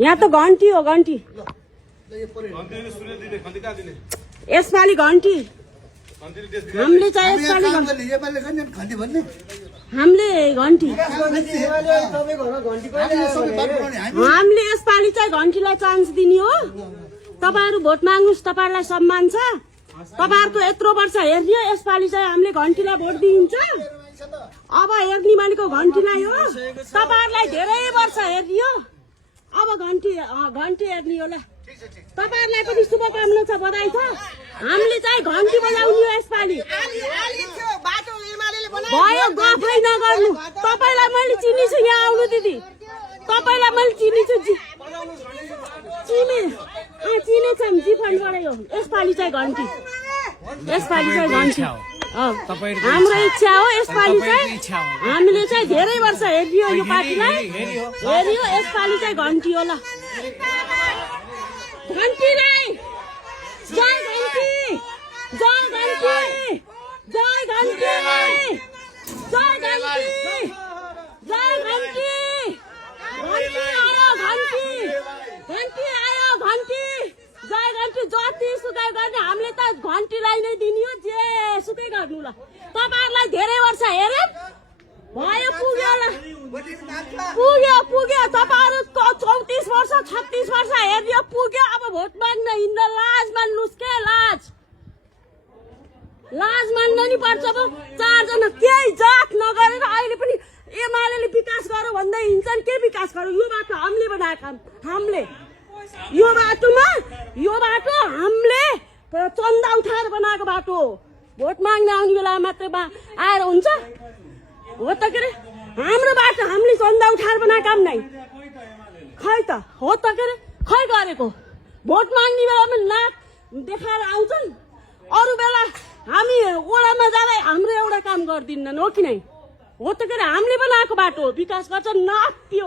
यहाँ त घन्टी हो घन्टी यसपालि घन्टी हामीले चाहिँ यसपालि हामीले घन्टी हामीले यसपालि चाहिँ घन्टीलाई चान्स दिने हो। तपाईहरु भोट माग्नुस्, तपाईहरुलाई सम्मान छ। तपाईहरुको यत्रो वर्ष हेर्ने यसपालि चाहिँ हामीले घन्टीलाई भोट दिन्छ। अब हेर्ने भनेको घन्टीलाई हो। तपाईहरुलाई धेरै वर्ष हेर्ने हो। अब घन्टी हेर्ने होला। तपाईहरुलाई पनि शुभकामना छ, बधाई छ। हामीले चाहिँ घन्टी बजाउने हो यसपालि। भयो गफै नगर्नु। तपाईलाई मैले चिनिछु, यहाँ आउनु दिदी। तपाईलाई मैले चिनिछु चिनेछौँ जिफनबाटै हो। यसपालि चाहिँ घन्टी हाम्रो इच्छा हो। यसपालि चाहिँ हामीले चाहिँ धेरै वर्ष हेरियो यो पार्टीलाई, हेरियो। यसपालि चाहिँ घन्टी होला। घन्टीलाई जय घन्टी, जय घन्टी, जय घन्टी, जय घन्टी, जय घन्टी। घन्टी आयो, घन्टी, घन्टी आयो, घन्टी, जय घन्टी। जति सुकै गर्ने हामीले त घन्टीलाई नै दिने हो। जे सुकै गर्नु ल। तपाईहरुलाई धेरै वर्ष हेरे भयो, पुग्यो ल, पुग्यो। तपाईहरुको 34 वर्ष 36 वर्ष हेरियो, पुग्यो। अब भोट माग्न हिँड्न लाज मान्नुस् के? लाज मान्न नि पर्छ। अब 4 जना केही जात नगरेर अहिले पनि एमाले विकास गरौँ भन्दै हिँड्छन्। के विकास गरौँ? यो बाटो हामीले बनाएको, हामीले यो बाटो हामीले चन्दा उठाएर बनाएको बाटो। भोट माग्न आउने बेला मात्रै आएर हुन्छ हो त के रे? हाम्रो बाटो हामीले चन्दा उठाएर बनाएको काम नै खै त हो त के रे? खै गरेको? भोट माग्ने बेलामा नाक देखाएर आउँछन्, अरू बेला हामी ओडामा जाँदा हाम्रो एउटा काम गर्दिनन् हो कि नै? हो त के रे? हामीले बनाएको बाटो विकास गर्छ नाक त्यो